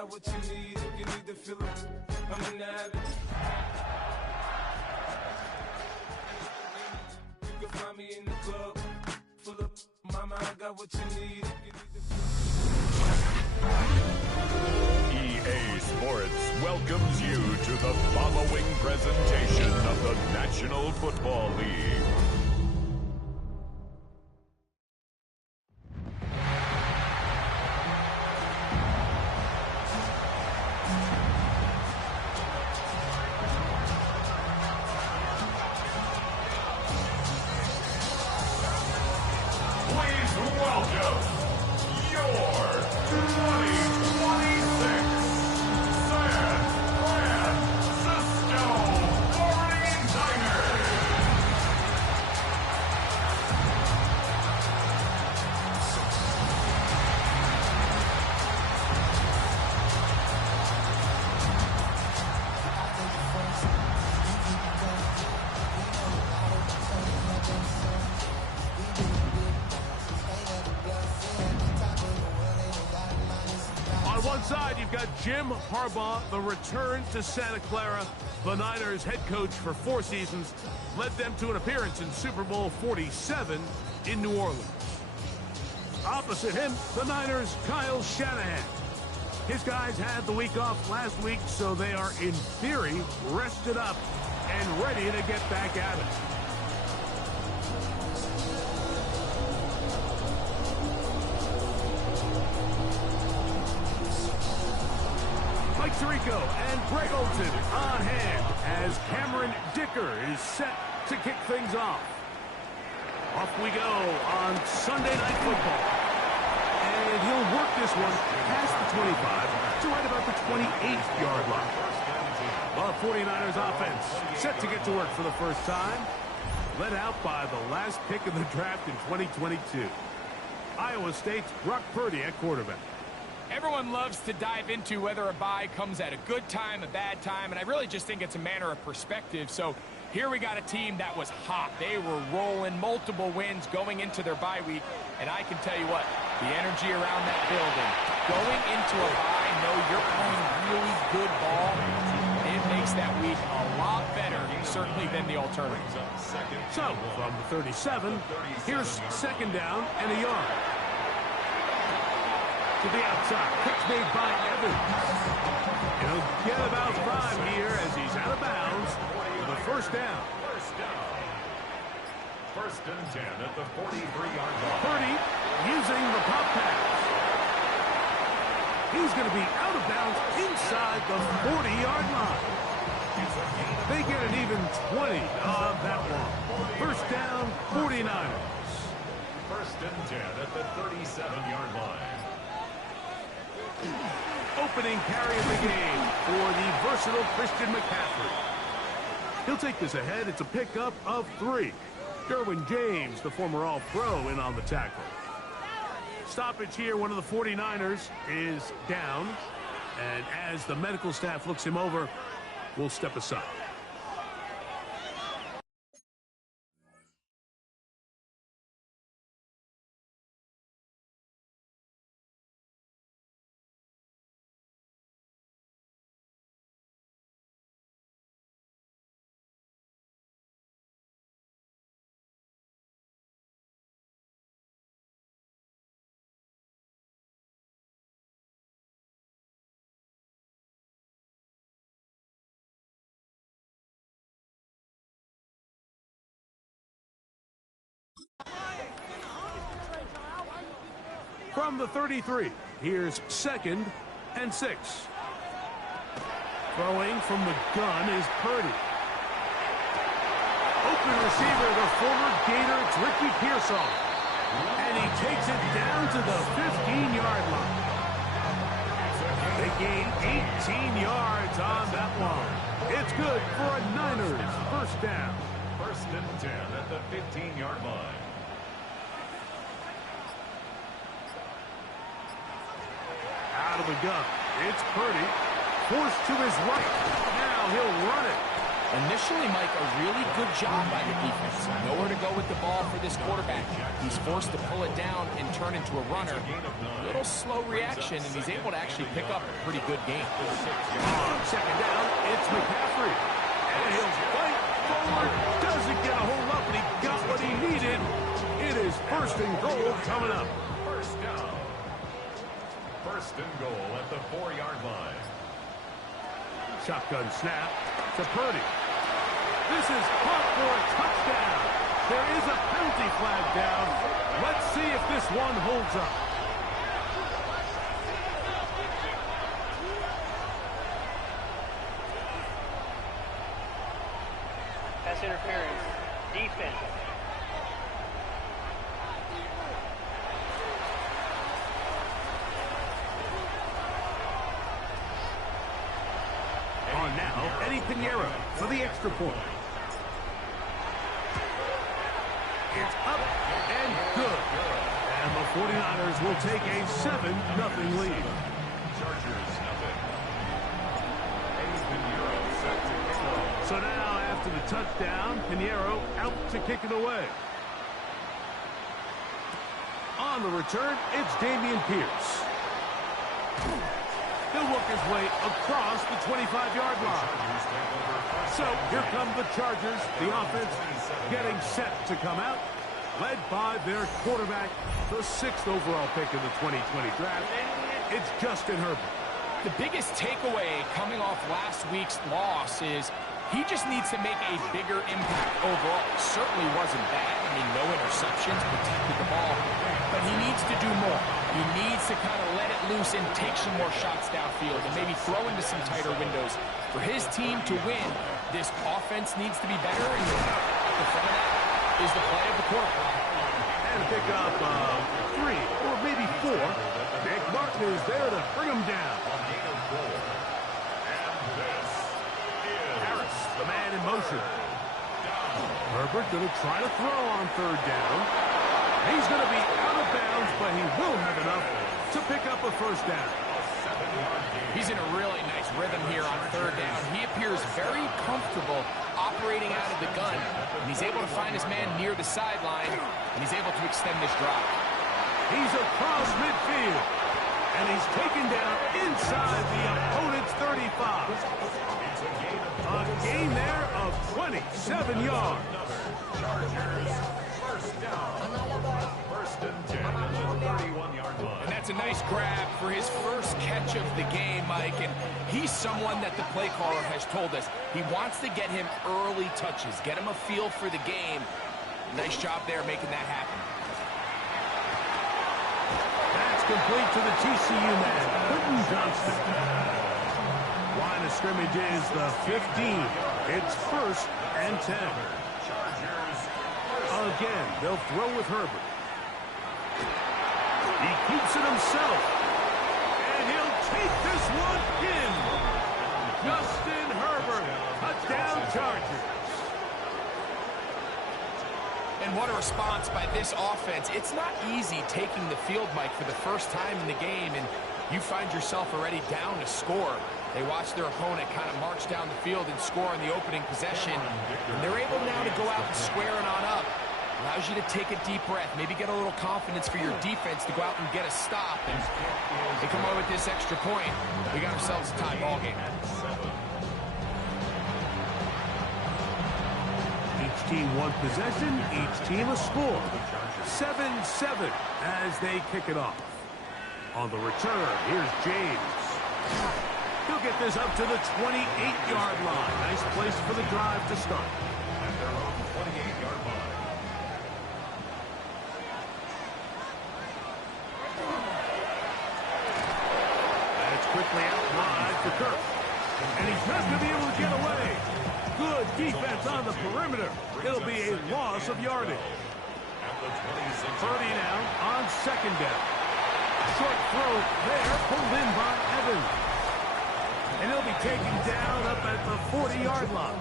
got what you need. You can either feel it. I'm in the habit. You can find me in the club. Full up. Mama, I got what you need. You can either EA Sports welcomes you to the following presentation of the National Football League. Please welcome your 2026 San Francisco 49ers. On one side, you've got Jim Harbaugh, the return to Santa Clara. The Niners head coach for 4 seasons, led them to an appearance in Super Bowl 47 in New Orleans. Opposite him, the Niners' Kyle Shanahan. His guys had the week off last week, so they are, in theory, rested up and ready to get back at it. Mike Tirico and Greg Olsen on hand as Cameron Dicker is set to kick things off. Off we go on Sunday Night Football. And he'll work this one past the 25 to right about the 28-yard line. The 49ers offense set to get to work for the first time. Led out by the last pick of the draft in 2022. Iowa State's Brock Purdy at quarterback. Everyone loves to dive into whether a bye comes at a good time, a bad time, and I really just think it's a matter of perspective. So here we got a team that was hot. They were rolling, multiple wins going into their bye week, and I can tell you what, the energy around that building, going into a bye, know you're playing really good ball, it makes that week a lot better, certainly than the alternative. So, from the 37, here's second down and a yard. To the outside, pitch made by Evans. He'll get about 5 here as he's out of bounds for the first down. First and 10 at the 43-yard line. Purdy using the pop pass. He's going to be out of bounds inside the 40-yard line. They get an even 20 on that one. First down, 49ers. First and 10 at the 37-yard line. Opening carry of the game for the versatile Christian McCaffrey. He'll take this ahead. It's a pickup of 3. Derwin James, the former All-Pro, in on the tackle. Stoppage here. One of the 49ers is down. And as the medical staff looks him over, we'll step aside. From the 33, here's second and 6. Throwing from the gun is Purdy. Open receiver, the former Gator, it's Ricky Pearsall. And he takes it down to the 15-yard line. They gain 18 yards on that one. It's good for a Niners first down. First and 10 at the 15-yard line. Out of the gun, it's Purdy. Forced to his right. Now he'll run it. Initially, Mike, a really good job by the defense. Nowhere to go with the ball for this quarterback. He's forced to pull it down and turn into a runner. A little slow reaction, and he's able to actually pick up a pretty good game. On second down, it's McCaffrey. And he'll fight forward. Doesn't get a hold up, but he got what he needed. It is first and goal coming up. First down. First and goal at the 4-yard line. Shotgun snap to Purdy. This is caught for a touchdown. There is a penalty flag down. Let's see if this one holds up. Pass interference. Defense. On now, Eddie Pinheiro for the extra point. It's up and good. And the 49ers will take a 7-0 lead. Chargers, nothing. Eddie Pinheiro set to kick off. So now, after the touchdown, Pinheiro out to kick it away. On the return, it's Dameon Pierce. He'll work his way across the 25-yard line. So here come the Chargers. The offense getting set to come out, led by their quarterback, the 6th overall pick in the 2020 draft. It's Justin Herbert. The biggest takeaway coming off last week's loss is he just needs to make a bigger impact overall. It certainly wasn't bad. I mean, no interceptions, protected the ball. But he needs to do more. He needs to kind of let it loose and take some more shots downfield and maybe throw into some tighter windows. For his team to win, this offense needs to be better, and at the front of that is the play of the quarterback. And pick up 3 or maybe 4. Nick Martin is there to bring him down. Harris, the man in motion. Herbert going to try to throw on 3rd down. He's going to be out of bounds, but he will have enough to pick up a 1st down. He's in a really nice rhythm here on 3rd down. He appears very comfortable operating out of the gun, and he's able to find his man near the sideline, and he's able to extend this drive. He's across midfield, and he's taken down inside the opponent's 35. A gain there of 27 yards. Chargers, first down. First and 10 at the 31-yard line. And that's a nice grab for his first catch of the game, Mike. And he's someone that the play caller has told us he wants to get him early touches, get him a feel for the game. Nice job there making that happen. That's complete to the TCU man, Quentin Johnston. Line of scrimmage is the 15. It's 1st and 10. Again, they'll throw with Herbert. He keeps it himself. And he'll take this one in. Justin Herbert, touchdown Chargers. And what a response by this offense. It's not easy taking the field, Mike, for the first time in the game, and you find yourself already down to score. They watch their opponent kind of march down the field and score on the opening possession. And they're able now to go out and square it on up. Allows you to take a deep breath, maybe get a little confidence for your defense to go out and get a stop. And they come over with this extra point. We got ourselves a tie ball game. Each team one possession, each team a score. 7-7 as they kick it off. On the return, here's James. He'll get this up to the 28-yard line. Nice place for the drive to start. At their own 28-yard line. That's quickly out wide for Kirk. And he's not going to be able to get away. Good defense on the perimeter. It'll be a loss of yardage. At the 26. Purdy now on 2nd down. Short throw there, pulled in by Evans. And he'll be taken down up at the 40-yard line.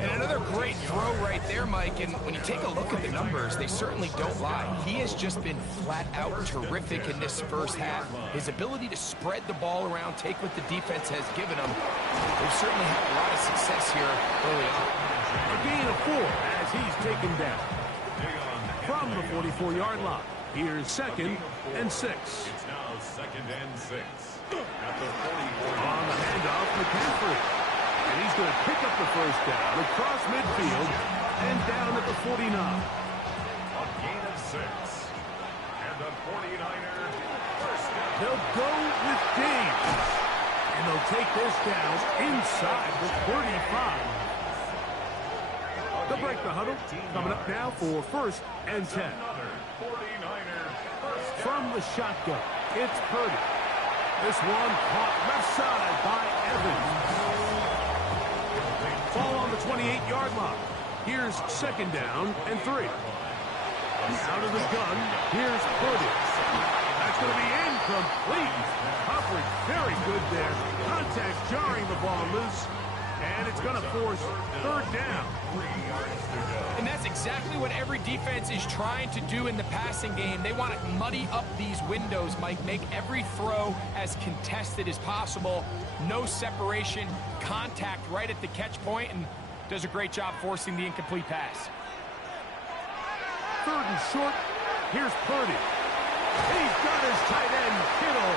And another great throw right there, Mike. And when you take a look at the numbers, they certainly don't lie. He has just been flat out terrific in this first half. His ability to spread the ball around, take what the defense has given him. They've certainly had a lot of success here early on. A gain of 4 as he's taken down. From the 44-yard line, here's 2nd and 6. It's now 2nd and 6. At the 44. On the handoff, McCaffrey. And he's going to pick up the first down across midfield and down at the 49. A gain of 6. And the 49er first down. They'll go with James. And they'll take this down inside the 35. They'll break the huddle. Coming up now for 1st and 10. Another 49er first down. From the shotgun, it's Purdy. This one caught left side by Evans. Ball on the 28-yard line. Here's 2nd down and 3. Out of the gun, here's Purdy. That's going to be incomplete. Coverage very good there. Contact jarring the ball loose. And it's going to force 3rd down. And that's exactly what every defense is trying to do in the passing game. They want to muddy up these windows, Mike. Make every throw as contested as possible. No separation, contact right at the catch point, and does a great job forcing the incomplete pass. 3rd and short. Here's Purdy. He's got his tight end, Kittle.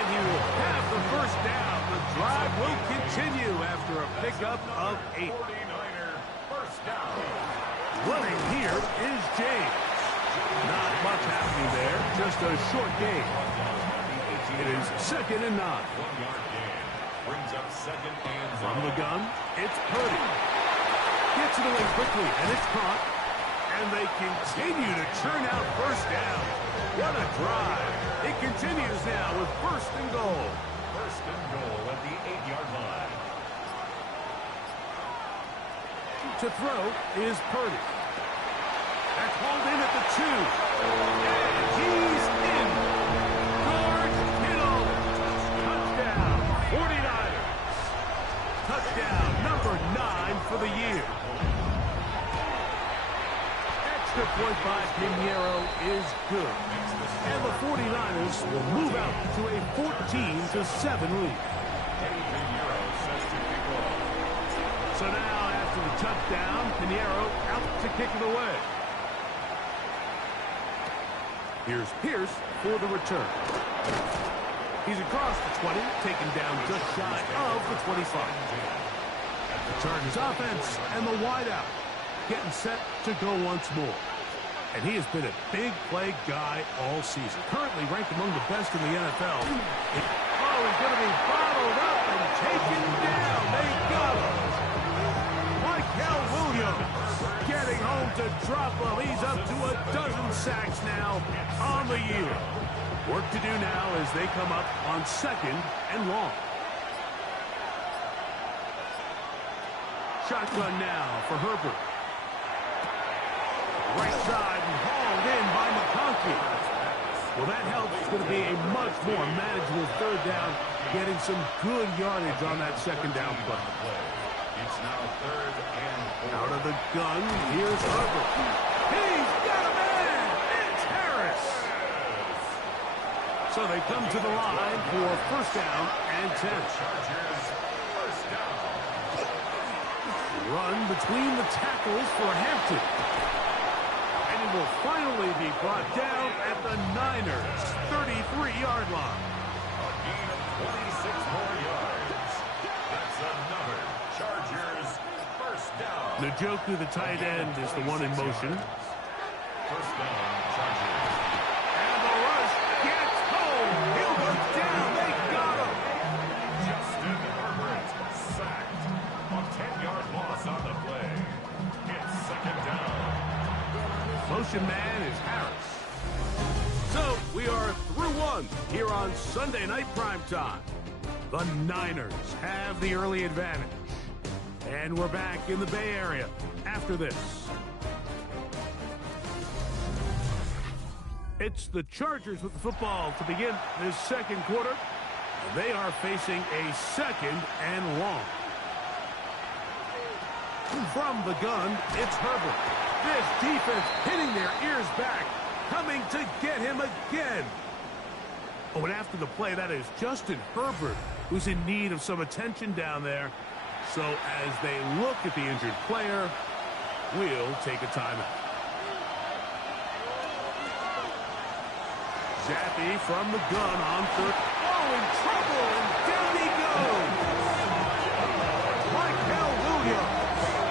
And he will have the first down. The drive will continue after a pickup of 8. 49er first down. Running here is James. Not much happening there. Just a short gain. It is 2nd and 9. 1-yard gain. Brings up 2nd and 0. From the gun, it's Purdy. Gets it away quickly, and it's caught. And they continue to churn out first down. What a drive. It continues now with 1st and goal. 1st and goal at the 8-yard line. To throw is Purdy. That's hauled in at the 2. And he's in. George Kittle. Touchdown, 49ers. Touchdown number 9 for the year. Extra point by Pinheiro is good. And the 49ers will move out to a 14-7 lead. So now, after the touchdown, Pinheiro out to kick it away. Here's Pierce for the return. He's across the 20, taken down just shy of the 25. The Chargers offense and the wideout getting set to go once more. And he has been a big play guy all season. Currently ranked among the best in the NFL. He's going to be bottled up and taken down. They got him. Michael Williams getting home to drop him. He's up to a dozen sacks now on the year. Work to do now as they come up on 2nd and long. Shotgun now for Herbert. Right side and hauled in by McConkey. Well, that helps. It's going to be a much more manageable 3rd down, getting some good yardage on that 2nd down play. It's now 3rd and 4. Out of the gun, here's Herbert. He's got a man! It's Harris! So they come to the line for 1st down and 10. Chargers first down. Run between the tackles for Hampton. And he will finally be brought down at the Niners' 33-yard line. A gain of 26 more yards. That's another Chargers first down. Njoku, the tight end, is the one in motion. First down, Chargers. And the rush gets home. He'll go down. They got him. Justin Herbert sacked. A 10-yard loss on the play. It's 2nd down. Motion man is Harris. So we are through 1 here on Sunday Night Primetime. The Niners have the early advantage. And we're back in the Bay Area after this. It's the Chargers with the football to begin this 2nd quarter. They are facing a 2nd and long. From the gun, it's Herbert. This defense hitting their ears back, coming to get him again. Oh, and after the play, that is Justin Herbert, who's in need of some attention down there. So as they look at the injured player, we'll take a timeout. Zappy from the gun on third. Oh, in trouble, and down he goes. Michael Williams.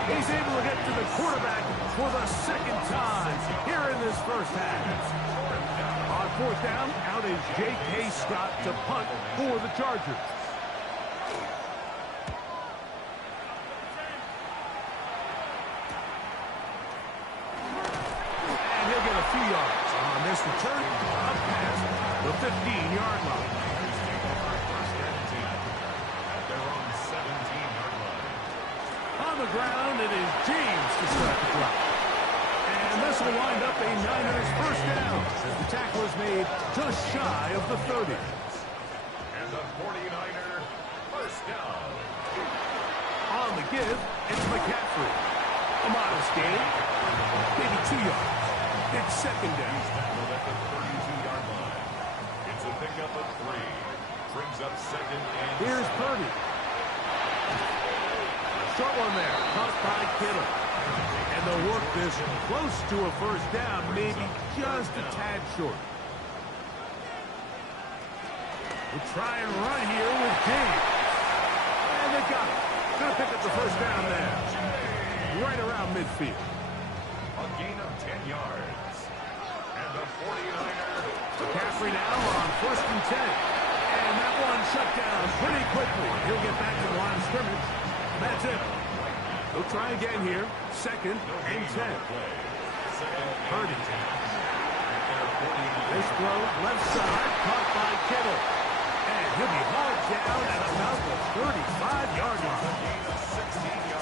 He's able to get to the quarterback for the second time here in this first half. On fourth down, out is J.K. Scott to punt for the Chargers. And he'll get a few yards on this return, up past the 15-yard line. On the ground, it is James to start the drive. And this will wind up a Niners first down as the tackle is made just shy of the 30. And the 49er first down. On the give, it's McCaffrey. A modest gain, maybe 2 yards. It's second down. Tackled at the 32-yard line. It's a pickup of 3. Brings up second and Here's Purdy. Short one there, caught by Kittle. And they'll work this close to a first down, maybe just a tad short. We'll try and run here with James. And they got it. Gonna pick up the first down there. Right around midfield. a gain of 10 yards. And the 49er. McCaffrey now on first and 10. And that one shut down pretty quickly. He'll get back to the line of scrimmage. That's it. They'll try again here. Second and 10. Purdy. This throw left side, caught by Kittle. And he'll be hauled down at about the 35-yard line.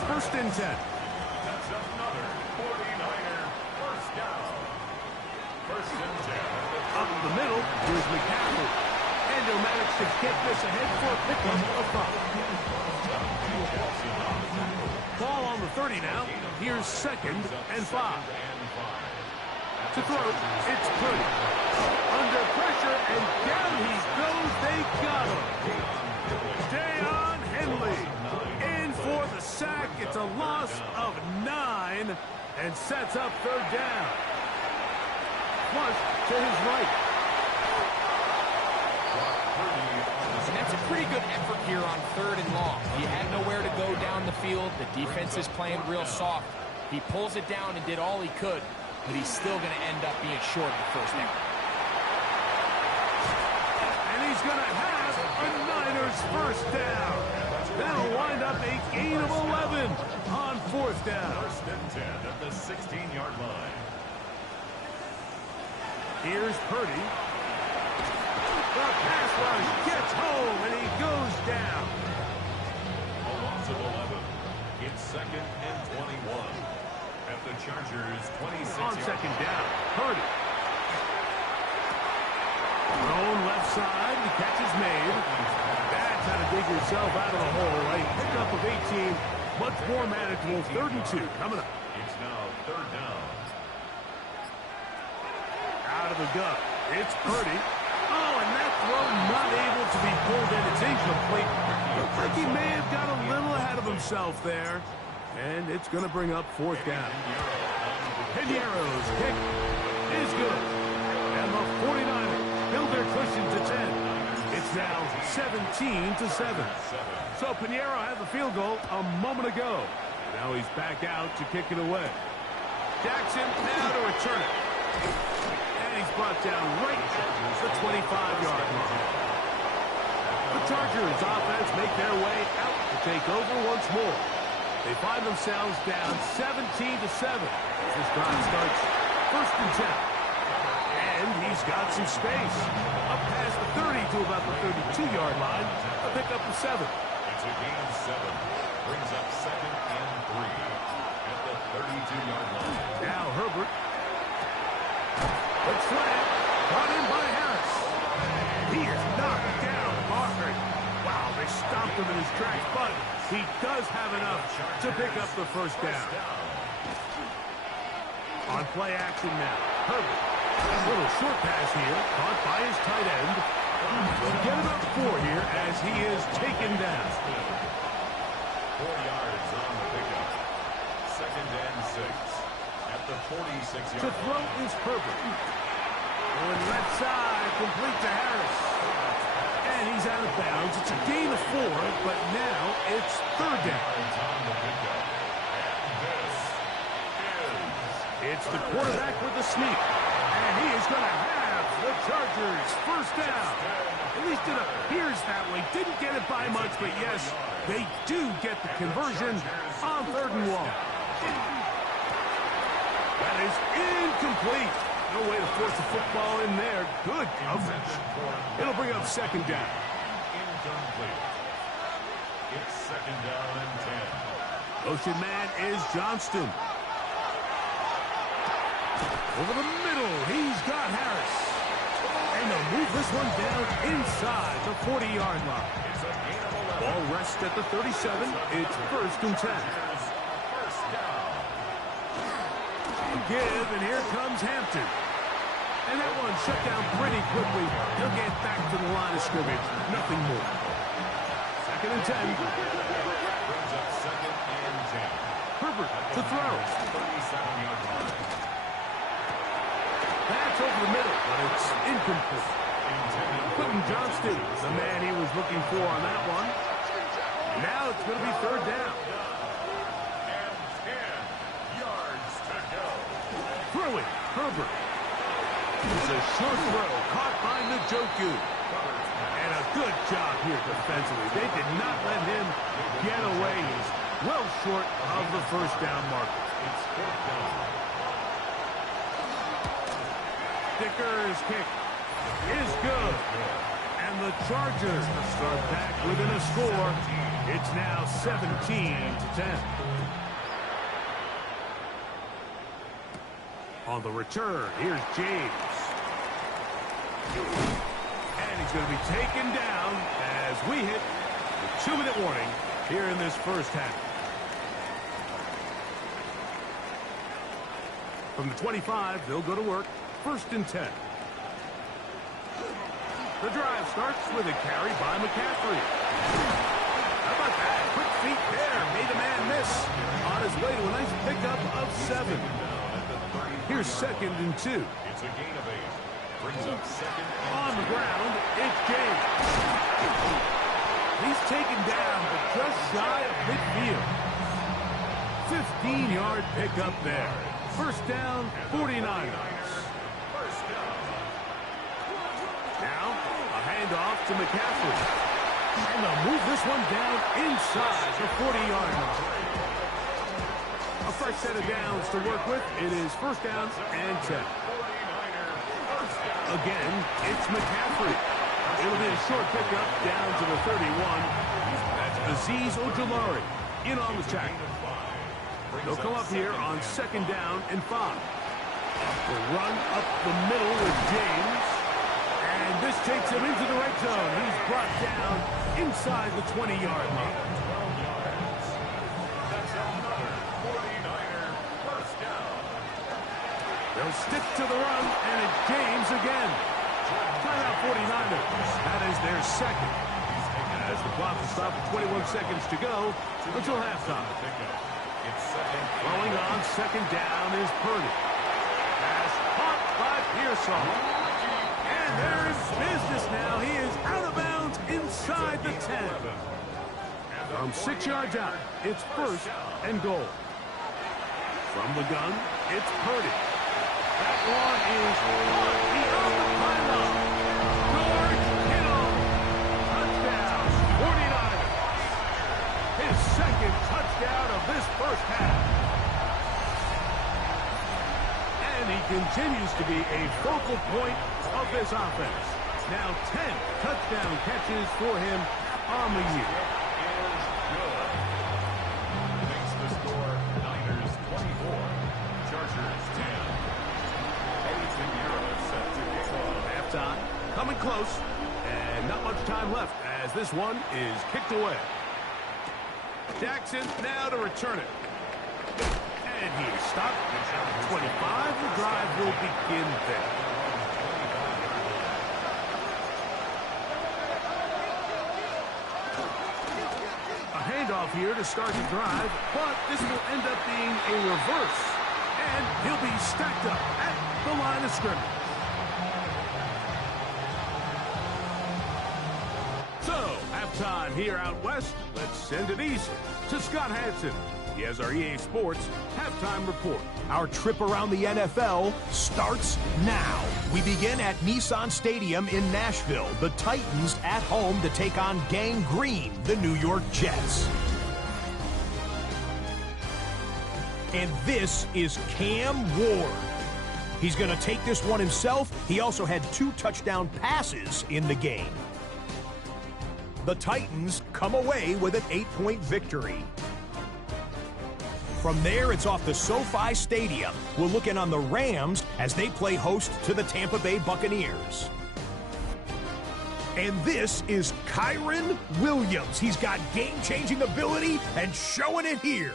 First and 10. That's another 49er first down. First and 10. Up the middle, here's McCaffrey. And he'll manage to get this ahead for a pickup of 5. Ball on the 30 now. Here's second and 5. To throw, it's Purdy. Under pressure, and down he goes. They got him. Deion Henley in for the sack. It's a loss of 9 and sets up third down. Flush to his right. And that's a pretty good effort here on third and long. He had nowhere to go down the field. The defense is playing real soft. He pulls it down and did all he could, but he's still going to end up being short of the first down. And he's going to have a Niners first down. That'll wind up a gain of 11 on fourth down. First and 10 at the 16-yard line. Here's Purdy. The pass rush gets home, and he goes down. A loss of 11. It's second and 21. At the Chargers' 26 On second down, Purdy. Thrown left side, the catch is made. That's how to dig yourself out of the hole. A pickup of 18, much more manageable. 3rd and 2 coming up. It's now third down. Out of the gun, it's Purdy. Oh, and that throw not able to be pulled in. It's incomplete. Looks like he may have got a little ahead of himself there. And it's going to bring up fourth down. Piñeiro's kick is good. And the 49ers build their cushion to 10. It's now 17-7. So Piñeiro had the field goal a moment ago. Now he's back out to kick it away. Jackson now to return it. And he's brought down right at the 25-yard line. The Chargers offense make their way out to take over once more. They find themselves down 17-7. This drive starts first and 10. And he's got some space. Up past the 30 to about the 32-yard line. A pickup of 7. It's a gain of 7. Brings up second and 3 at the 32-yard line. Now Herbert. Looks flat. Brought in by Harris. He is knocked down hard. Wow, they stopped him in his tracks, but he does have enough to pick up the first down. On play action now, Herbert. A little short pass here, caught by his tight end. He'll get about 4 here as he is taken down. 4 yards on the pickup. 2nd and 6 at the 46-yard To throw is Herbert. Going left side, complete to Harris. And he's out of bounds. It's a gain of 4, but now it's 3rd down. It's the quarterback with the sneak. And he is going to have the Chargers first down. At least it appears that way. Didn't get it by much, but yes, they do get the conversion on 3rd and 1. That is incomplete. No way to force the football in there. Good coverage. It'll bring up 2nd down. Incomplete. It's 2nd down and 10. Motion man is Johnston. Over the middle, he's got Harris. And they'll move this one down inside the 40-yard line. Ball rests at the 37. It's 1st and 10. Give, and here comes Hampton. And that one shut down pretty quickly. He'll get back to the line of scrimmage. Nothing more. 2nd and 10. Brings up 2nd and 10. Herbert to throw. 37-yard line. Pass over the middle, but it's incomplete. Quentin Johnston, the man he was looking for on that one. Now it's going to be 3rd down. And 10 yards to go. Throwing, Herbert. It's a short throw, caught by Njoku. And a good job here defensively. They did not let him get away. He's well short of the first down marker. It's 4th down. Dicker's kick is good. And the Chargers start back within a score. It's now 17-10. On the return, here's James. And he's going to be taken down as we hit the 2-minute warning here in this first half. From the 25, they'll go to work. 1st and 10. The drive starts with a carry by McCaffrey. How about that? Quick feet there. Made a man miss. On his way to a nice pickup of 7. Here's 2nd and 2. It's a gain of 8. Brings up 2nd On the ground, it's James. He's taken down, but just shy of midfield. 15-yard pickup there. 1st down, 49ers. Now, a handoff to McCaffrey. And they'll move this one down inside the 40-yard line. A fresh set of downs to work with. It is 1st down and 10. Again, it's McCaffrey. It'll be a short pickup down to the 31. That's Azeez Ojulari in on the tackle. They'll come up here on 2nd down and 5. They'll run up the middle with James. And this takes him into the red zone. He's brought down inside the 20-yard line. They'll stick to the run, and it's James again. Timeout 49ers. That is their 2nd. As the clock will stop at 21 seconds to go until halftime. Throwing on 2nd down is Purdy. Pass caught by Pearsall. And there is business now. He is out of bounds inside the 10. From 6 yards out, it's 1st and goal. From the gun, it's Purdy. That one is beyond the pylon. George Kittle. Touchdown, 49ers. His 2nd touchdown of this first half. And he continues to be a focal point of this offense. Now 10 touchdown catches for him on the year. Makes the score Niners 24, Chargers 10. Set to kick off. Halftime coming close, and not much time left as as this one is kicked away. Jackson now to return it. And he stopped. 25. The drive will begin there. A handoff here to start the drive, but this will end up being a reverse. And he'll be stacked up at the line of scrimmage. So, halftime here out west. Let's send it east to Scott Hansen. He has our EA Sports halftime report. Our trip around the NFL starts now. We begin at Nissan Stadium in Nashville. The Titans at home to take on Gang Green, the New York Jets. And this is Cam Ward. He's going to take this one himself. He also had 2 touchdown passes in the game. The Titans come away with an 8-point victory. From there, it's off to SoFi Stadium. We'll look in on the Rams as they play host to the Tampa Bay Buccaneers. And this is Kyron Williams. He's got game-changing ability and showing it here.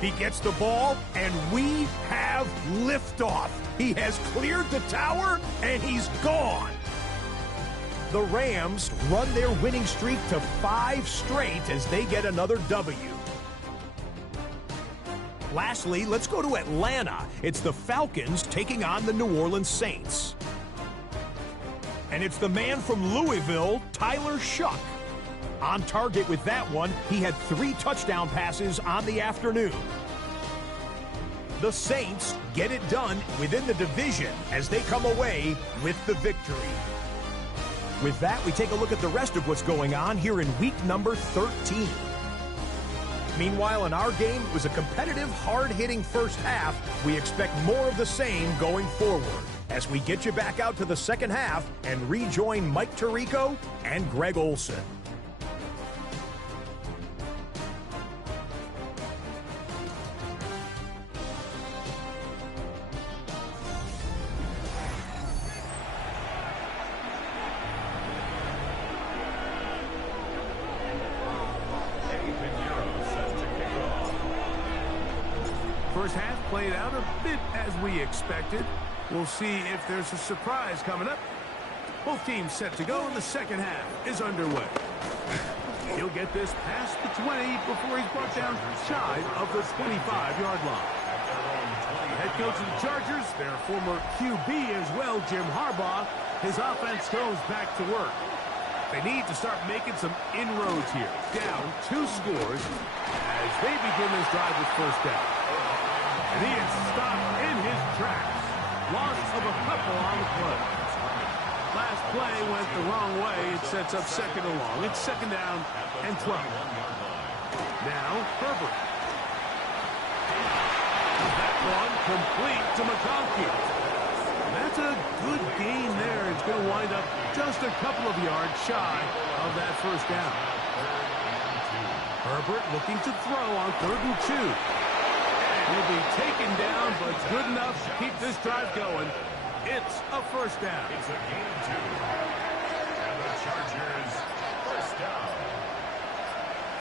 He gets the ball, and we have liftoff. He has cleared the tower, and he's gone. The Rams run their winning streak to 5 straight as they get another W. Lastly, let's go to Atlanta. It's the Falcons taking on the New Orleans Saints. And it's the man from Louisville, Tyler Shuck. On target with that one, he had 3 touchdown passes on the afternoon. The Saints get it done within the division as they come away with the victory. With that, we take a look at the rest of what's going on here in week number 13. Meanwhile, in our game, it was a competitive, hard-hitting first half. We expect more of the same going forward as we get you back out to the second half and rejoin Mike Tirico and Greg Olson. First half played out a bit as we expected. We'll see if there's a surprise coming up. Both teams set to go, and the second half is underway. He'll get this past the 20 before he's brought down shy of the 25-yard line. The head coach of the Chargers, their former QB as well, Jim Harbaugh, his offense goes back to work. They need to start making some inroads here. Down 2 scores as they begin this drive with first down. And he is stopped in his tracks. Loss of a couple on the play. Last play went the wrong way. It sets up second and long. It's second down and 12. Now, Herbert. That one complete to McConkey. That's a good gain there. It's going to wind up just a couple of yards shy of that first down. Herbert looking to throw on 3rd and 2. He'll be taken down, but it's good enough to keep this drive going. It's a first down. It's a gain of 2. And the Chargers, first down.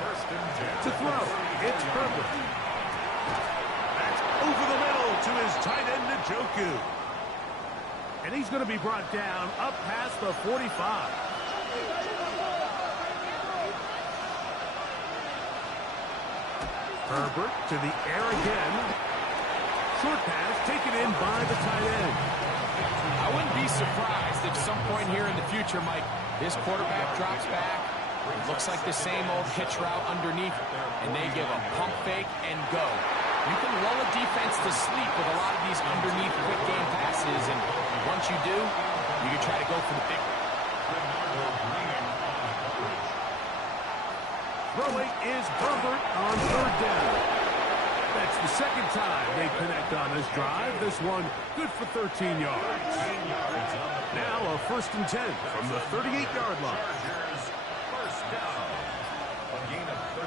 1st and 10. To throw, it's Herbert. That's over the middle to his tight end, Njoku. And he's going to be brought down up past the 45. Herbert to the air again. Short pass taken in by the tight end. I wouldn't be surprised if some point here in the future, Mike, this quarterback drops back. It looks like the same old hitch route underneath, and they give a pump fake and go. You can lull a defense to sleep with a lot of these underneath quick game passes, and once you do, you can try to go for the big one. Throwing is Herbert on 3rd down. That's the second time they connect on this drive. This one good for 13 yards. Now a 1st and 10 from the 38-yard line.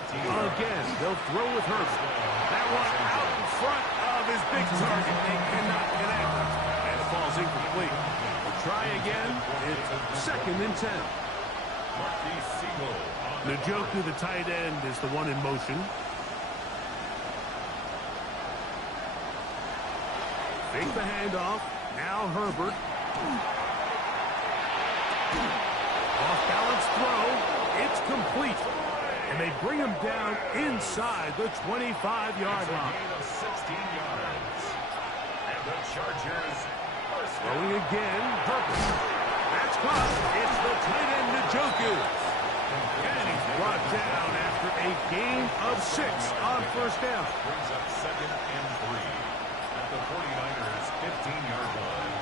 Again, they'll throw with Herbert. That one out in front of his big target. They cannot connect. And it falls incomplete. We'll try again. It's 2nd and 10. Njoku, the tight end, is the one in motion. Fake the handoff. Now Herbert. Off-balance throw. It's complete. And they bring him down inside the 25-yard line. Of 16 yards. And the Chargers are Throwing again. Herbert. That's caught. It's the tight end Njoku. And he's brought down after a gain of 6 on first down. brings up 2nd and 3 at the 49ers 15-yard line.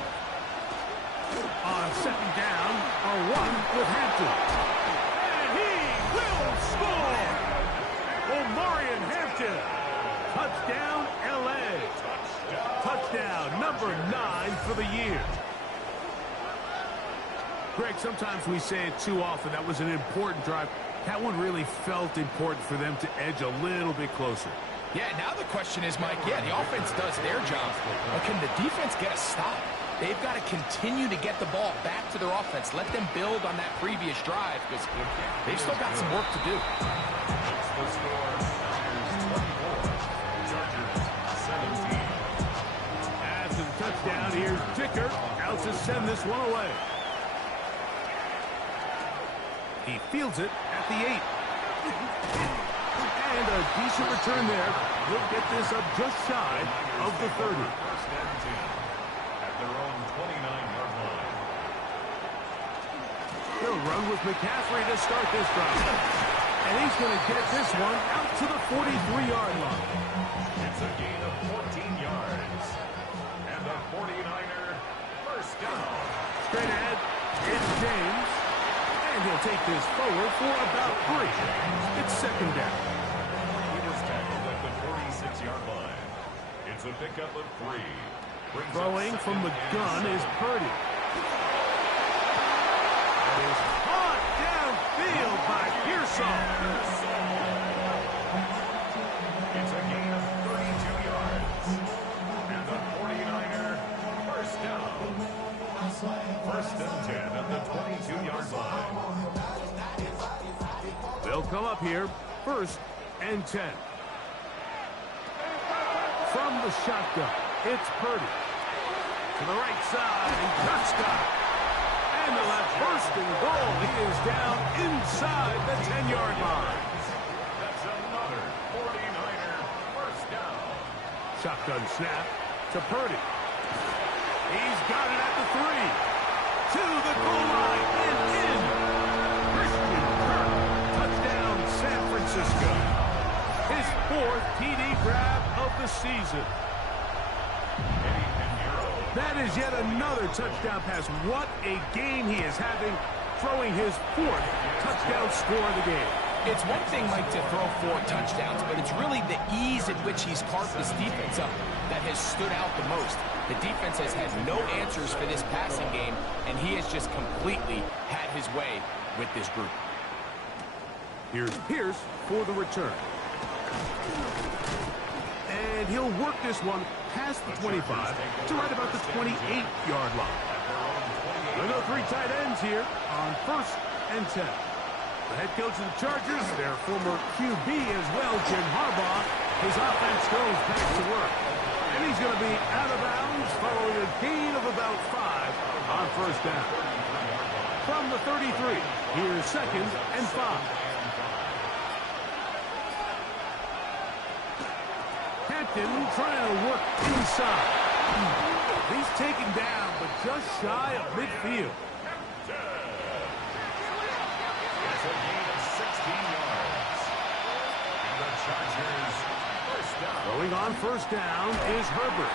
On second down, a run with Hampton. And he will score! Omarion Hampton. Touchdown, L.A. Touchdown number 9 for the year. Greg, sometimes we say it too often. That was an important drive. That one really felt important for them to edge a little bit closer. Yeah, now the question is, Mike, yeah, the offense does their job, but can the defense get a stop? They've got to continue to get the ball back to their offense. Let them build on that previous drive because they've still got some work to do. The score is 24. Chargers 17. After the touchdown, here's Dicker out to send this one away. He fields it at the 8. And a decent return there. He'll get this up just shy of the 30. First and 10 at their own 29-yard line. He'll run with McCaffrey to start this drive. And he's going to get this one out to the 43-yard line. It's a gain of 14 yards. And the 49er first down. Straight ahead, it's James. And he'll take this forward for about 3. It's second down. He was tackled at the 46-yard line. It's a pickup of 3. Brings Throwing up from the second and gun 7. is Purdy. That is caught downfield by Pearsall. It's a gain of 32 yards. And the 49er first down. First and 10 at the 22-yard line. They'll come up here, 1st and 10. From the shotgun, it's Purdy. To the right side, and Kurt's got it. And they'll have 1st and goal. He is down inside the 10-yard line. That's another 49er first down. Shotgun snap to Purdy. He's got it at the 3. To the goal line and in. Christian Kirk. Touchdown, San Francisco. His 4th TD grab of the season. That is yet another touchdown pass. What a game he is having, throwing his 4th touchdown score of the game. It's one thing, Mike, to throw 4 touchdowns, but it's really the ease at which he's carved this defense up that has stood out the most. The defense has had no answers for this passing game, and he has just completely had his way with this group. Here's Pierce for the return. And he'll work this one past the 25 to right about the 28-yard line. There go 3 tight ends here on 1st and 10. The head coach of the Chargers, their former QB as well, Jim Harbaugh, his offense goes back to work. And he's going to be out of bounds following a gain of about 5 on 1st down. From the 33, here's 2nd and 5. Hampton trying to work inside. He's taken down, but just shy of midfield. It's a gain of 16 yards. And the Chargers first down. Going on 1st down is Herbert.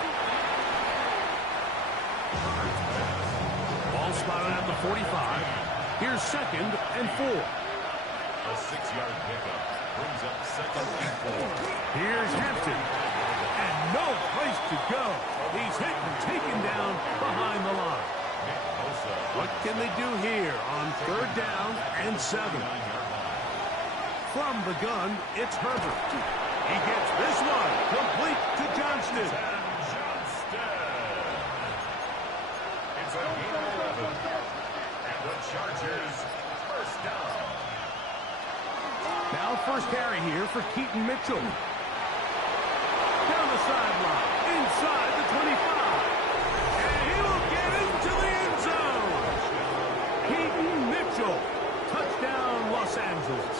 Ball spotted at the 45. Here's 2nd and 4. A 6-yard pickup brings up 2nd and 4. Here's Hampton. And no place to go. He's hit and taken down behind the line. What can they do here on 3rd down and 7? From the gun, it's Herbert. He gets this one complete to Johnston. It's a gain of 11. And the Chargers first down. first carry here for Keaton Mitchell. Down the sideline, inside the 25. And he will get into the end zone. Keaton Mitchell, touchdown Los Angeles.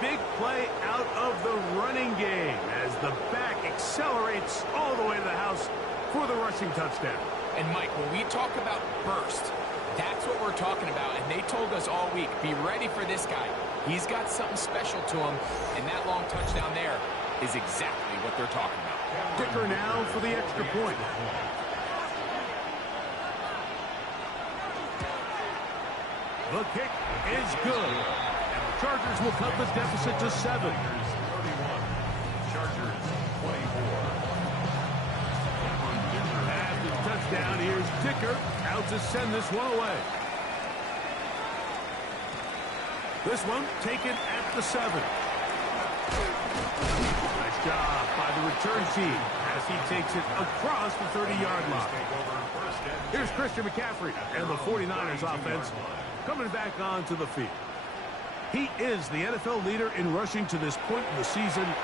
Big play out of the running game as the back accelerates all the way to the house for the rushing touchdown. And Mike, when we talk about burst, that's what we're talking about. And they told us all week, be ready for this guy. He's got something special to him, and that long touchdown there is exactly what they're talking about. Dicker now for the extra point. The kick is good. And the Chargers will cut the deficit to 7. Chargers 24. After the touchdown, here's Dicker out to send this one away. This one taken at the 7. Nice job by the return team as he takes it across the 30-yard line. Here's Christian McCaffrey and the 49ers offense coming back onto the field. He is the NFL leader in rushing to this point in the season,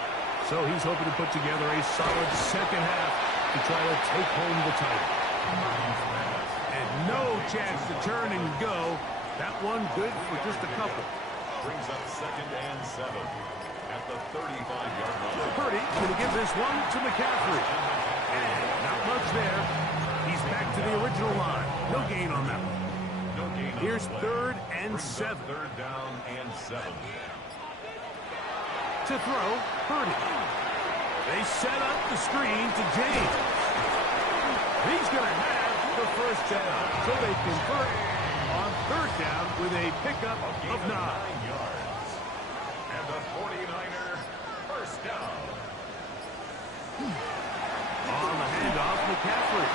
so he's hoping to put together a solid second half to try to take home the title. And no chance to turn and go. That one good for just a couple. Brings up 2nd and 7 at the 35-yard line. Purdy going to give this one to McCaffrey. And not much there. He's back to the original line. No gain on that one. No gain on Here's the play. 3rd and Brings up 7. 3rd down and 7. To throw, Purdy. They set up the screen to James. He's going to have the first down. So they convert on 3rd down with a pickup of 9. 9 yards. And the 49er first down. On the handoff, McCaffrey.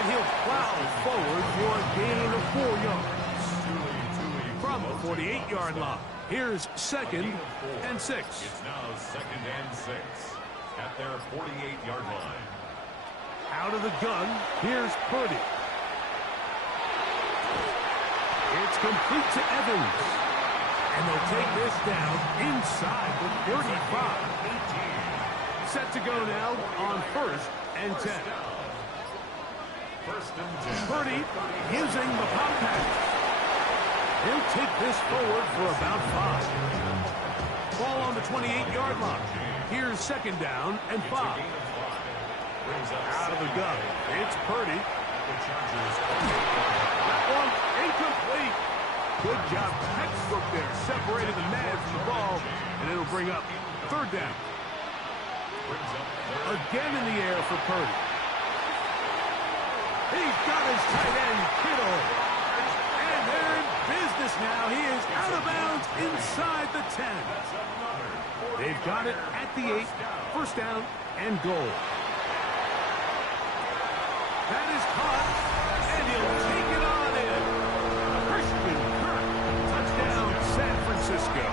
And he'll plow forward for a gain of 4 yards. From the 48-yard line, here's 2nd and 6. It's now 2nd and 6 at their 48-yard line. Out of the gun, here's Purdy. It's complete to Evans. And they'll take this down inside the 35. Set to go now on 1st and 10. First and 10. Purdy using the pop pass. He'll take this forward for about 5. Ball on the 28-yard line. Here's 2nd down and 5. Out of the gun. It's Purdy. That one incomplete. Good job. Textbook there. Separated the man from the ball. And it'll bring up 3rd down. Again in the air for Purdy. He's got his tight end, Kittle. And they're in business now. He is out of bounds inside the 10. They've got it at the 8. First down and goal. That is caught. And he'll take it on in. Christian Kirk. Touchdown, San Francisco.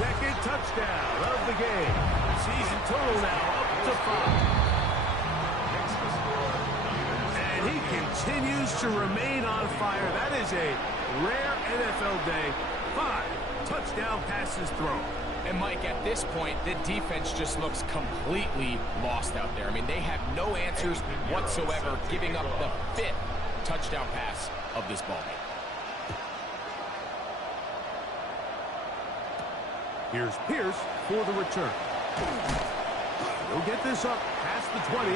2nd touchdown of the game. Season total now up to 5. And he continues to remain on fire. That is a rare NFL day. 5 touchdown passes thrown. And Mike, at this point, the defense just looks completely lost out there. I mean, they have no answers whatsoever, giving up the 5th touchdown pass of this ballgame. Here's Pierce for the return. They'll get this up past the 20.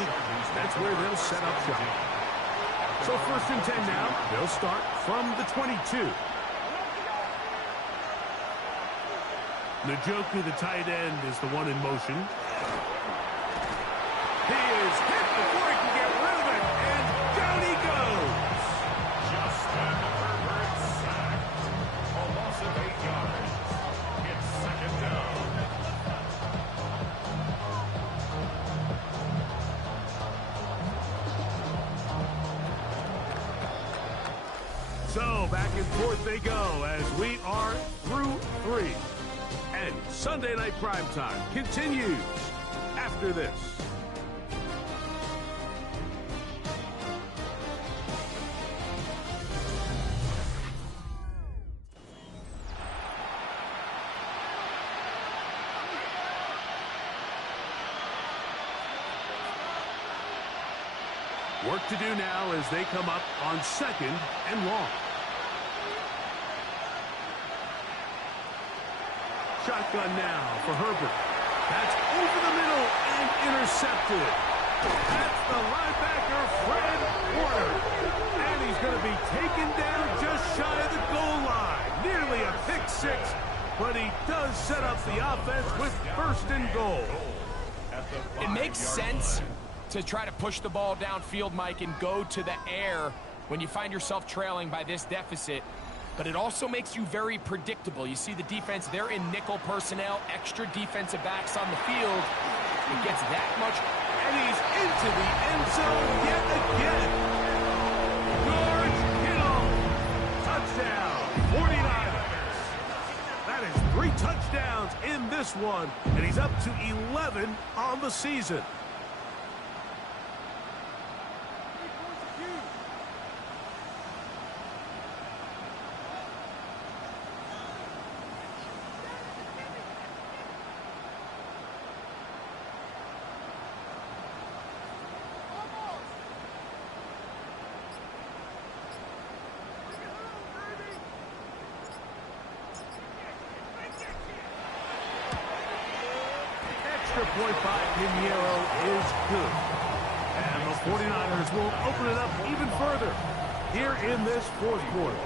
That's where they'll set up shop. So 1st and 10 now. They'll start from the 22. Njoku, the tight end, is the one in motion. He is hit before he can get rid of it, and down he goes. Justin Herbert sacked. A loss of 8 yards. It's 2nd down. So back and forth they go as we are through 3. And Sunday Night Primetime continues after this. Work to do now as they come up on 2nd and long. Shotgun now for Herbert. That's over the middle and intercepted. That's the linebacker, Fred Warner. And he's going to be taken down just shy of the goal line. Nearly a pick six, but he does set up the offense with 1st and goal. It makes sense to try to push the ball downfield, Mike, and go to the air when you find yourself trailing by this deficit. But it also makes you very predictable. You see the defense, they're in nickel personnel, extra defensive backs on the field. It gets that much. And he's into the end zone yet again. George Kittle. Touchdown, 49ers. That is 3 touchdowns in this one, and he's up to 11 on the season. Extra point by Pinheiro is good. And the 49ers will open it up even further here in this 4th quarter.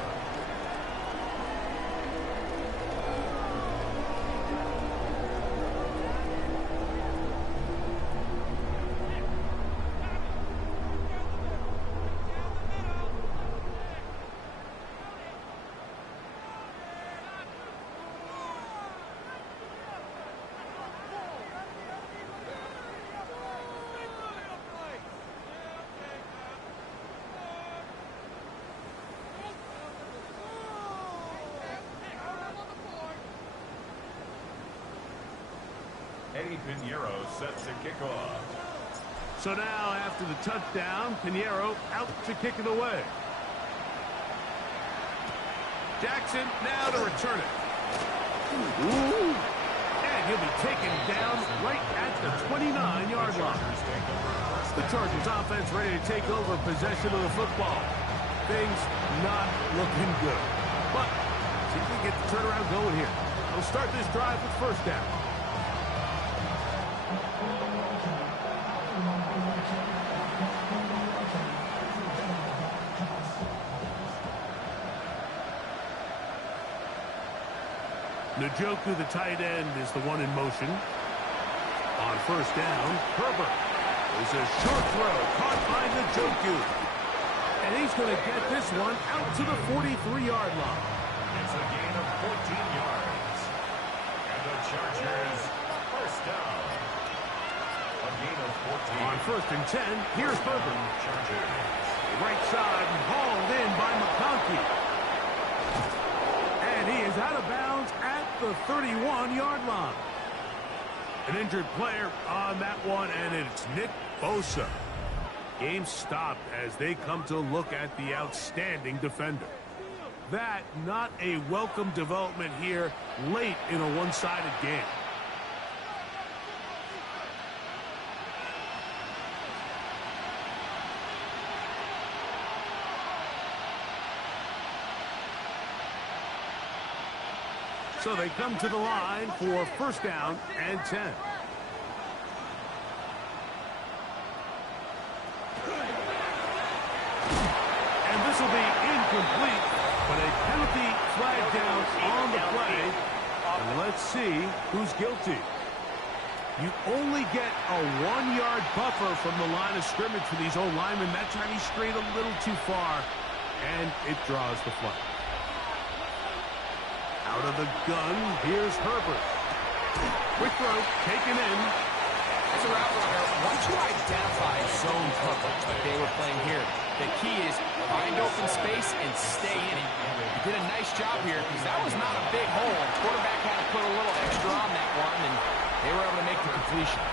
Eddie Pinheiro set to kick off. So now, after the touchdown, Pinheiro out to kick it away. Jackson now to return it. Ooh. And he'll be taken down right at the 29-yard line. The Chargers offense ready to take over possession of the football. Things not looking good. But see if we get the turnaround going here. They'll start this drive with 1st down. Njoku, the tight end, is the one in motion. On 1st down, Herbert. There's a short throw caught by Njoku. And he's going to get this one out to the 43-yard line. It's a gain of 14 yards. And the Chargers, 1st down. A gain of 14. On 1st and 10, here's Herbert. Chargers. Right side hauled in by McConkey. And he is out of bounds at the 31-yard line. An injured player on that one, and it's Nick Bosa. Game stopped as they come to look at the outstanding defender. That not a welcome development here late in a one-sided game. So they come to the line for 1st down and 10. And this will be incomplete, but a penalty flag down on the play. And let's see who's guilty. You only get a 1-yard buffer from the line of scrimmage for these old linemen. That time he strayed a little too far, and it draws the flag. Out of the gun, here's Herbert. Quick throw, taken in. As a route runner, once you identify zone coverage like they were playing here, the key is find open space and stay in it. You did a nice job here because that was not a big hole. The quarterback had to put a little extra on that one, and they were able to make the completion.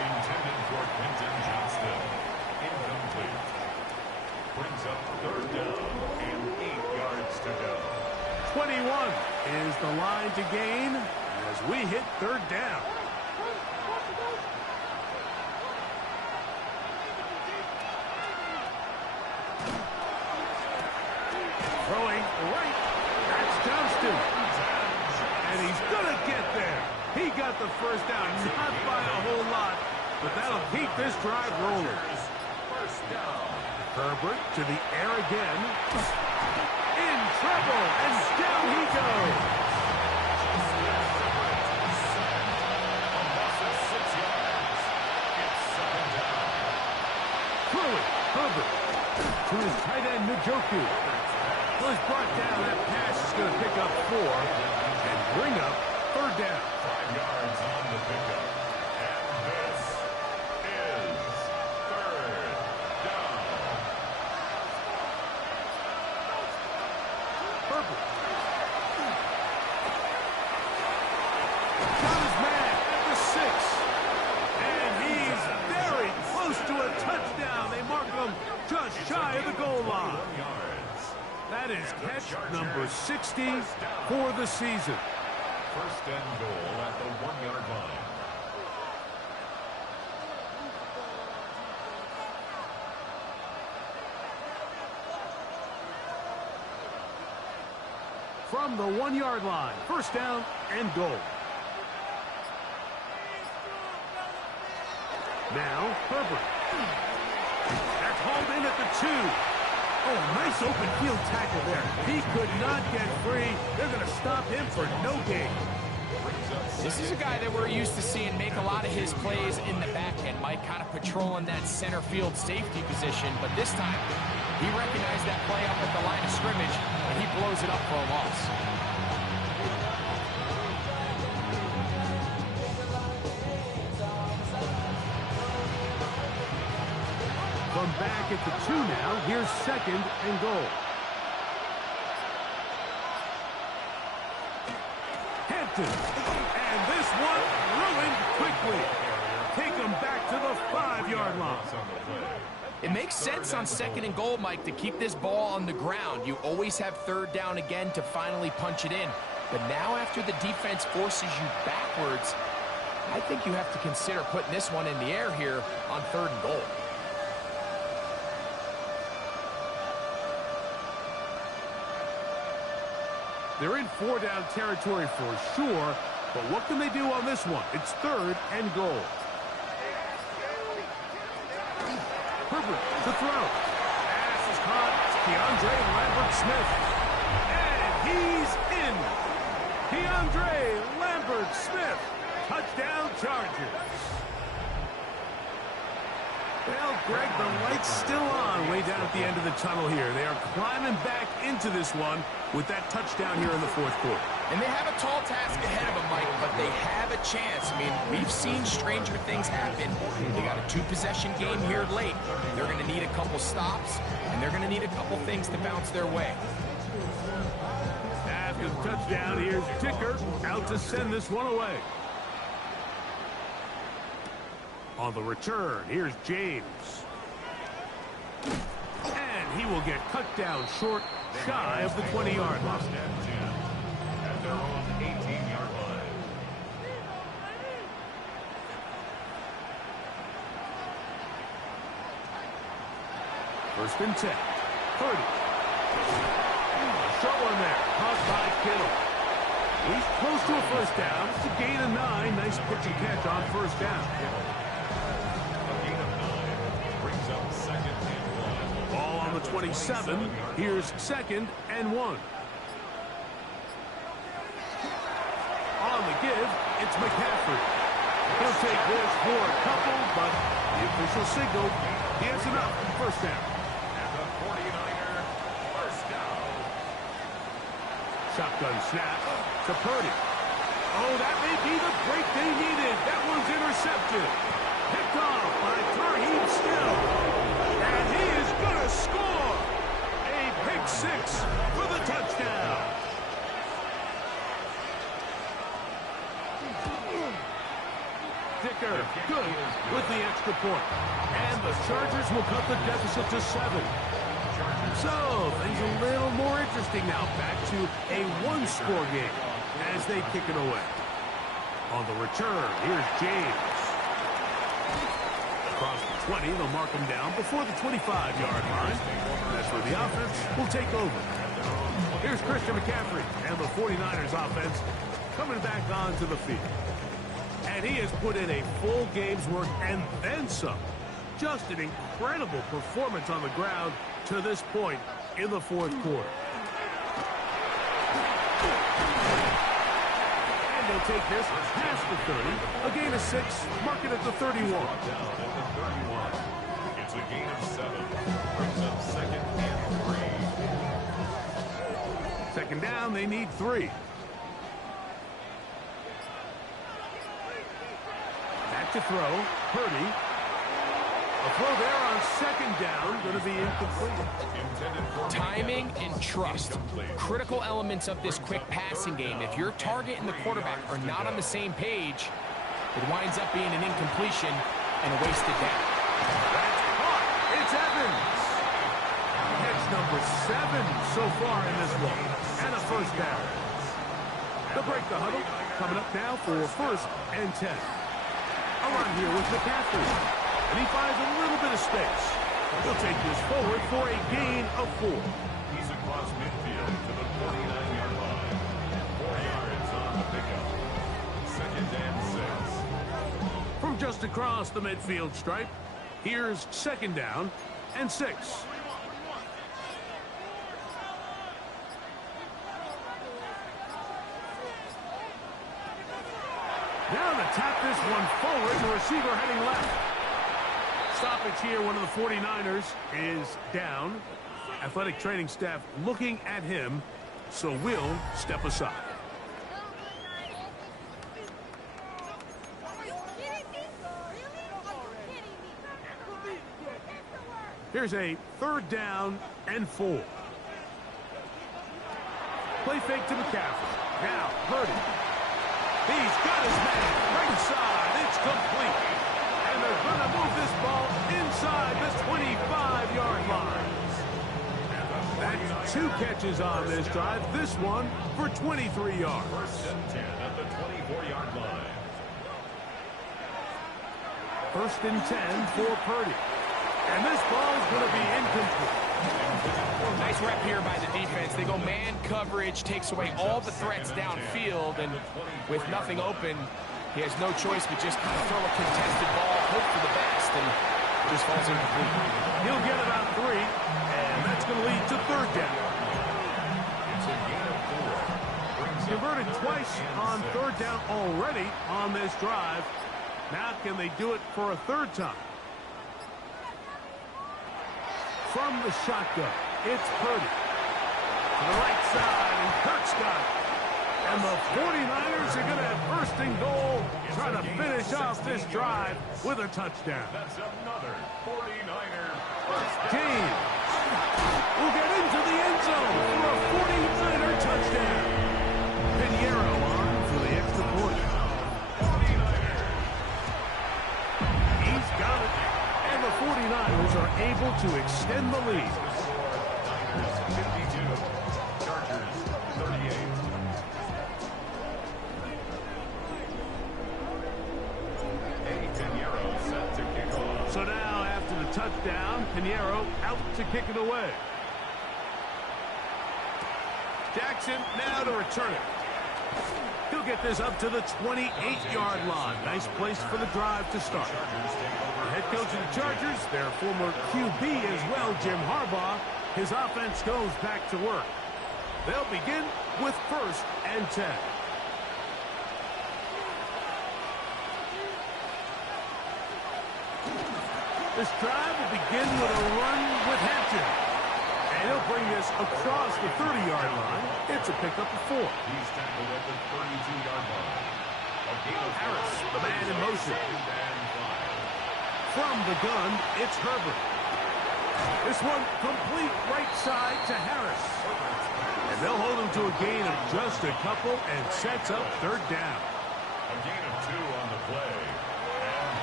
Intended for Quentin Johnston. Incomplete. Brings up 3rd down and 8 yards to go. 21 is the line to gain as we hit 3rd down. Throwing right. That's Johnston. And he's going to get there. He got the first down, not by a whole lot, but that'll keep this drive rolling. First down. Herbert to the air again. In trouble, and down he goes. Throwing, Herbert to his tight end, Njoku. Was brought down. That pass is going to pick up 4 and bring up third down. 5 yards on the pickup. And this is third down. Herbert. Got his man at the 6. And he's very close to a touchdown. They mark him just shy of the goal line. 1 yard. That is catch number 60 for the season. First and goal at the 1 yard line. From the 1 yard line, first down and goal. Now, Herbert. That's hauled in at the 2. Oh, nice open field tackle there. He could not get free. They're going to stop him for no gain. This is a guy that we're used to seeing make a lot of his plays in the back end, Mike, kind of patrolling that center field safety position. But this time, he recognized that play up at the line of scrimmage, and he blows it up for a loss. From back at the 2 now, here's second and goal. Hampton. And this one ruined quickly. Take him back to the 5 yard line. It makes sense on second and goal, Mike, to keep this ball on the ground. You always have third down again to finally punch it in. But now after the defense forces you backwards, I think you have to consider putting this one in the air here on third and goal. They're in 4-down territory for sure, but what can they do on this one? It's third and goal. Herbert to throw. Pass is caught. DeAndre Lambert-Smith. And he's in. DeAndre Lambert-Smith. Touchdown Chargers. Well, Greg, the light's still on way down at the end of the tunnel here. They are climbing back into this one with that touchdown here in the fourth quarter. And they have a tall task ahead of them, Mike, but they have a chance. I mean, we've seen stranger things happen. They got a 2-possession game here late. They're going to need a couple stops, and they're going to need a couple things to bounce their way. After the touchdown, here's Dicker out to send this one away. On the return, here's James. And he will get cut down short, shy of the 20-yard line. At their own 18-yard line. First and 10. 30. Short one there. Caught by Kittle. He's close to a first down. It's a gain of 9. Nice pitch and catch on first down. Ball on the 27. Here's second and 1. On the give, it's McCaffrey. He'll take this for a couple, but the official signal, he has enough. First down. At the 49er, first down. Shotgun snap to Purdy. Oh, that may be the break they needed. That one's intercepted. Picked off by Tarheem Still. And he is going to score. A pick 6 for the touchdown. Dicker, good with the extra point. And the Chargers will cut the deficit to 7. So, things a little more interesting now. Back to a one-score game as they kick it away. On the return, here's James. Across the 20, they'll mark him down before the 25-yard line. That's where the offense will take over. Here's Christian McCaffrey and the 49ers offense coming back onto the field. And he has put in a full game's work and then some. Just an incredible performance on the ground to this point in the fourth quarter. And they'll take this past the 30. A gain of 6, mark it at the 31. Down at the 31. It's a gain of 7. Brings up second and 3. Second down, they need 3. Back to throw. Purdy. A throw there on second down, going to be incomplete. Timing and trust. Critical elements of this quick passing game. If your target and the quarterback are not on the same page, it winds up being an incompletion and a wasted down. That's caught. It's Evans. Catch number 7 so far in this one. And a first down. They'll break the huddle. Coming up now for first and 10. A run here with McCaffrey. And he finds a little bit of space. He'll take this forward for a gain of 4. He's across midfield to the 49-yard line. 4 yards on the pickup. Second and 6. From just across the midfield stripe, here's second down and 6. Now to tap this one forward, the receiver heading left. Stoppage here, one of the 49ers is down. Athletic training staff looking at him, so will step aside. Here's a third down and 4. Play fake to McCaffrey. Now, Purdy. He's got his man ringside. It's complete. And they're going to move this ball inside the 25-yard line. That's 2 catches on this drive. This one for 23 yards. First and 10 at the 24-yard line. First and 10 for Purdy. And this ball is going to be incomplete. Nice rep here by the defense. They go man coverage, takes away all the threats downfield, and with nothing open, he has no choice but just throw a contested ball, hope for the best, and just falls incomplete. He'll get about 3, and that's going to lead to third down. It's a gain of 4. Converted twice on third down already on this drive. Now can they do it for a third time? From the shotgun, it's Purdy. To the right side, and Kurt's got it. And the 49ers are going to have first and goal, trying to finish off this drive with a touchdown. That's another 49er first down. James will get into the end zone for a 49er touchdown. Pinheiro on for the extra point. 49ers. He's got it. And the 49ers are able to extend the lead. Niners 52. Chargers 38. Pinheiro set to kick off. So now, after the touchdown, Pinheiro out to kick it away. Jackson now to return it. He'll get this up to the 28-yard line. Nice place for the drive to start. The head coach of the Chargers, their former QB as well, Jim Harbaugh, his offense goes back to work. They'll begin with first and 10. This drive will begin with a run with Hampton. And he'll bring this across the 30-yard line. It's a pickup of 4. He's tackled at the 32-yard line. A gain of Harris, the man in motion. From the gun, it's Herbert. This one complete right side to Harris. And they'll hold him to a gain of just a couple and sets up third down. A gain of 2 on the play.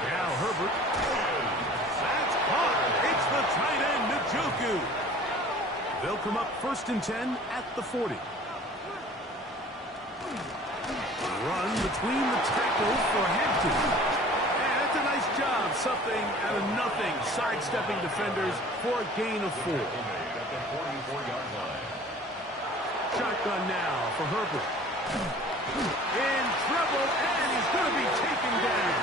And Now Herbert. That's caught. It's the tight end, Njoku. They'll come up first and 10 at the 40. Run between the tackles for Hampton. And that's a nice job. Something out of nothing. Sidestepping defenders for a gain of 4. at the 44-yard line. shotgun now for Herbert. In trouble, and he's going to be taken down.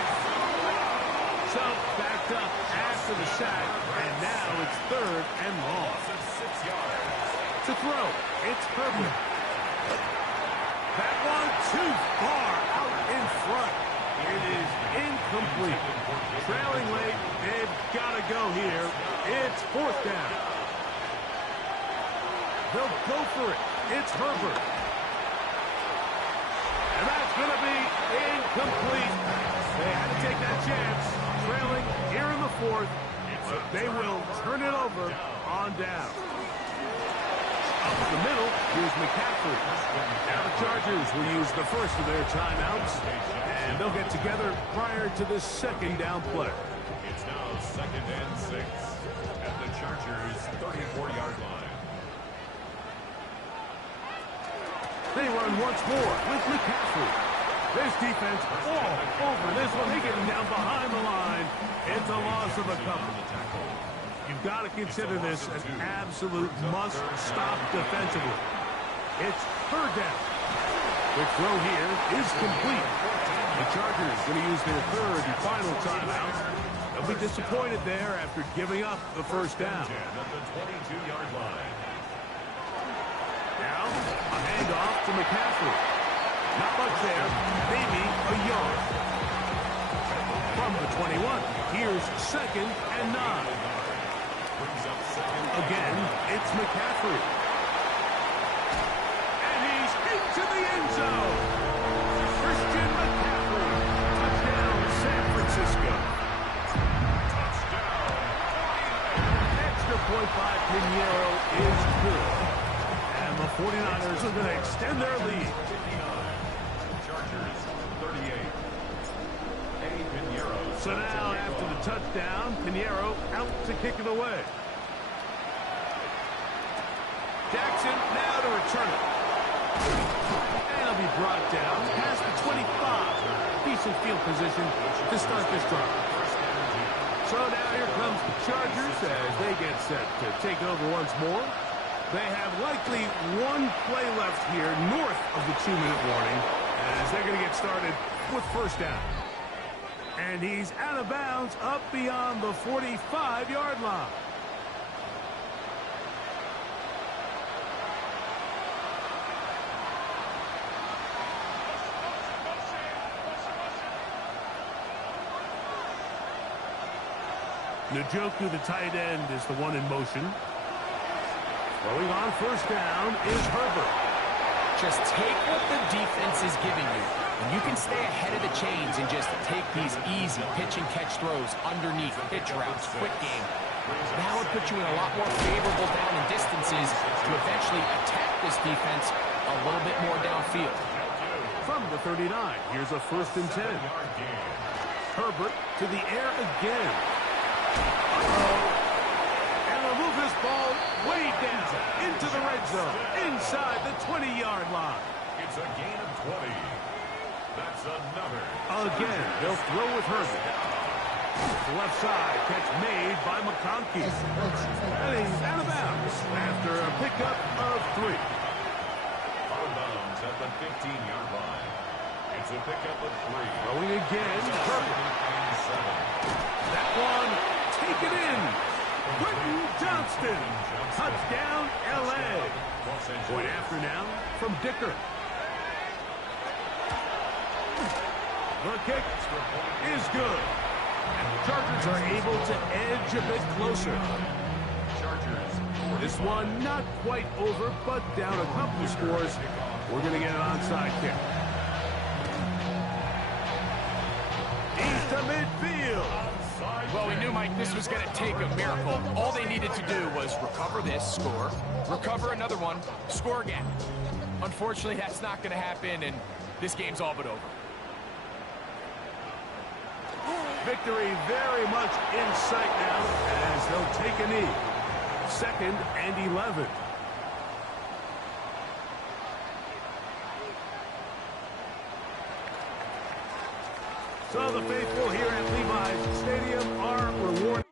So, backed up after the sack, and now it's 3rd and long. 6 yards. To throw, it's Herbert. That one too far out in front. It is incomplete. Trailing late, they've got to go here. It's 4th down. They'll go for it. It's Herbert. And that's going to be incomplete. They had to take that chance. Trailing here in the 4th. But they will turn it over on down. Up the middle, here's McCaffrey. Now the Chargers will use the first of their timeouts, and they'll get together prior to the 2nd down play. It's now 2nd and 6 at the Chargers' 34-yard line. They run once more with McCaffrey. This defense all over this one. They get him down behind the line. It's a loss of a couple. You've got to consider this an absolute must-stop defensively. It's 3rd down. The throw here is complete. The Chargers going to use their 3rd and final timeout. They'll be disappointed there after giving up the 1st down. At the 22-yard line. Now, a handoff to McCaffrey. Not much there, maybe a yard. From the 21, here's 2nd and 9. Again, it's McCaffrey. And he's into the end zone. Christian McCaffrey. Touchdown, San Francisco. Touchdown. Extra point by Pinheiro is good. And the 49ers are going to extend their lead. Chargers, 38. Eddie Pinheiro. So now, after the touchdown, Pinheiro out to kick it away. Jackson now to return it. And he'll be brought down past the 25. Decent field position to start this drive. So now here comes the Chargers as they get set to take over once more. They have likely one play left here north of the 2-minute warning as they're going to get started with 1st down. And he's out of bounds up beyond the 45-yard line. Njoku, the tight end, is the one in motion. Throwing on 1st down is Herbert. Just take what the defense is giving you. And you can stay ahead of the chains and just take these easy pitch and catch throws underneath, pitch routes, quick game. Now it puts you in a lot more favorable down and distances to eventually attack this defense a little bit more downfield. From the 39, here's a 1st and 10. Herbert to the air again. And they'll move this ball way down into the red zone, inside the 20-yard line. It's a gain of 20. That's another. Again, they'll throw with Herbert. The left side, catch made by McConkey. And he's out of bounds after a pickup of 3. Out of bounds at the 15-yard line. It's a pickup of 3. Throwing again, Herbert. That one, take it in. Quentin Johnston. Touchdown, L.A. Point after now from Dicker. The kick is good. And the Chargers are able to edge a bit closer. This one not quite over, but down a couple scores. We're going to get an onside kick. He's to midfield. Well, we knew, Mike, this was going to take a miracle. All they needed to do was recover this, score, recover another one, score again. Unfortunately, that's not going to happen, and this game's all but over. Victory very much in sight now as they'll take a knee. 2nd and 11. So the faithful here at Levi's Stadium are rewarded.